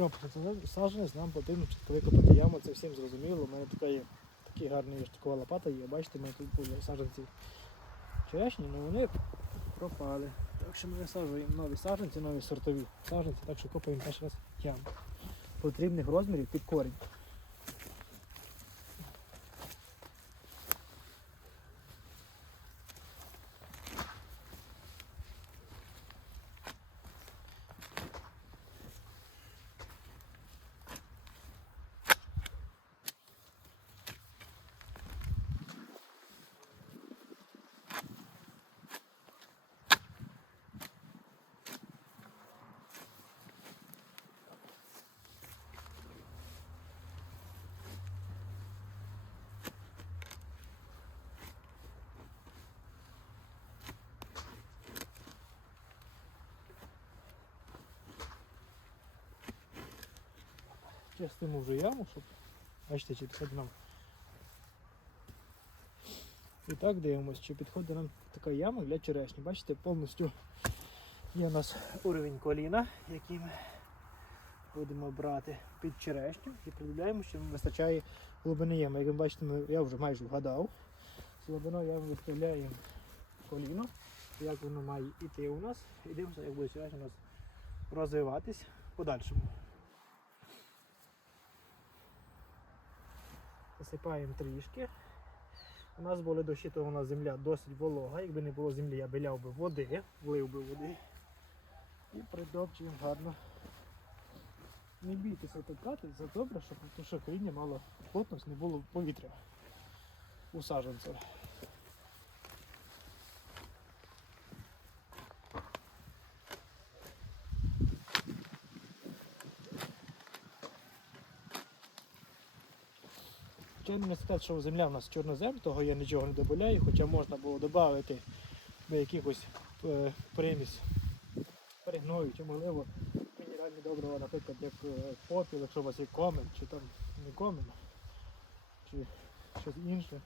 Щоб саджанець, нам потрібно чітко викопати яму, це всім зрозуміло. У мене така є такий гарний штукова лопата є. Бачите, мене тут були саджанці черешні, але вони пропали. Так що ми висаджуємо нові саджанці, нові сортові саджанці, так що копаємо перший раз яму. Потрібних розмірів під корінь. Чистимо вже яму, щоб бачите, чи підходить нам. І так дивимося, чи підходить нам така яма для черешні. Бачите, повністю є у нас уровень коліна, який ми будемо брати під черешню і приділяємо, що вистачає глибини ями. Як ви бачите, я вже майже вгадав. З глибиною ями виставляємо коліно, як воно має йти у нас. І дивимося, як буде черешня у нас розвиватись подальшому. Засипаємо трішки. У нас були дощі, то земля досить волога. Якби не було землі, я би ляв би води, влив би води. І придовчуємо гарно. Не бійтеся топкати, це добре, щоб коріння мало плотність, не було повітря у саджанцях. Звичайно, не сказати, що земля в нас чорнозем, того я нічого не додаю, хоча можна було додати до якихось е, приміс перегною, чи можливо мінеральні добрива, наприклад, як е, попіл, якщо у вас є комен, чи там не комен, чи щось інше.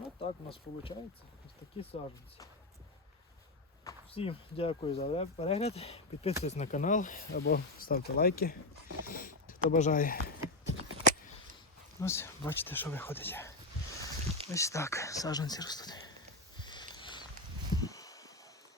Ну так у нас виходить. Ось такі саджанці. Всім дякую за перегляд. Підписуйтесь на канал або ставте лайки, хто бажає. Ось бачите, що виходить. Ось так саджанці ростуть.